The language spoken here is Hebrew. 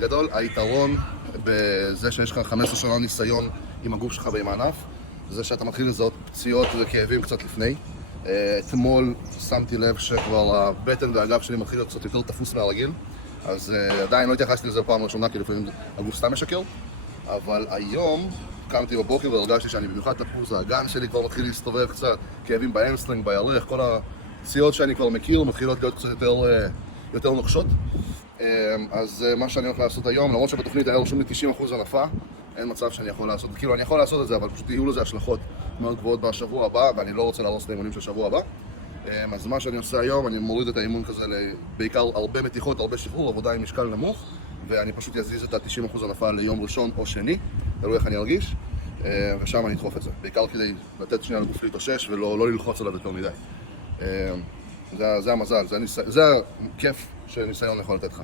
בגדול, היתרון בזה שיש לך 15 שנה ניסיון עם הגוף שלך ועם הענף, זה שאתה מתחיל לזהות פציעות וכאבים קצת לפני. אתמול שמתי לב שכבר הבטן והגב שלי מתחיל להיות קצת יותר תפוס מהרגיל, אז עדיין לא התייחסתי לזה פעם ראשונה, כי לפעמים הגוף סתם משקר. אבל היום קמתי בבוקר והרגשתי שאני במיוחד תפוס, האגן שלי כבר מתחיל להסתובב קצת, כאבים באמסטרינג, בירך, כל הפציעות שאני כבר מכיר מתחילות להיות קצת יותר נוקשות. אז מה שאני הולך לעשות היום, למרות שבתוכנית היה רשום לי 90% הנפה, אין מצב שאני יכול לעשות, כאילו אני יכול לעשות את זה, אבל פשוט יהיו לזה השלכות מאוד גבוהות בשבוע הבא, ואני לא רוצה להרוס את האימונים של שבוע הבא. אז מה שאני עושה היום, אני מוריד את האימון כזה בעיקר הרבה מתיחות, הרבה שחרור, עבודה עם משקל נמוך, ואני פשוט אזיז את ה-90% הנפה ליום ראשון או שני, תלוי איך אני ארגיש, ושם אני אדחוף את זה, בעיקר כדי לתת שנייה לגוף להתאושש ולא ללחוץ עליו יותר מדי. זה המזל, זה הכיף שניסיון יכול לתת לך.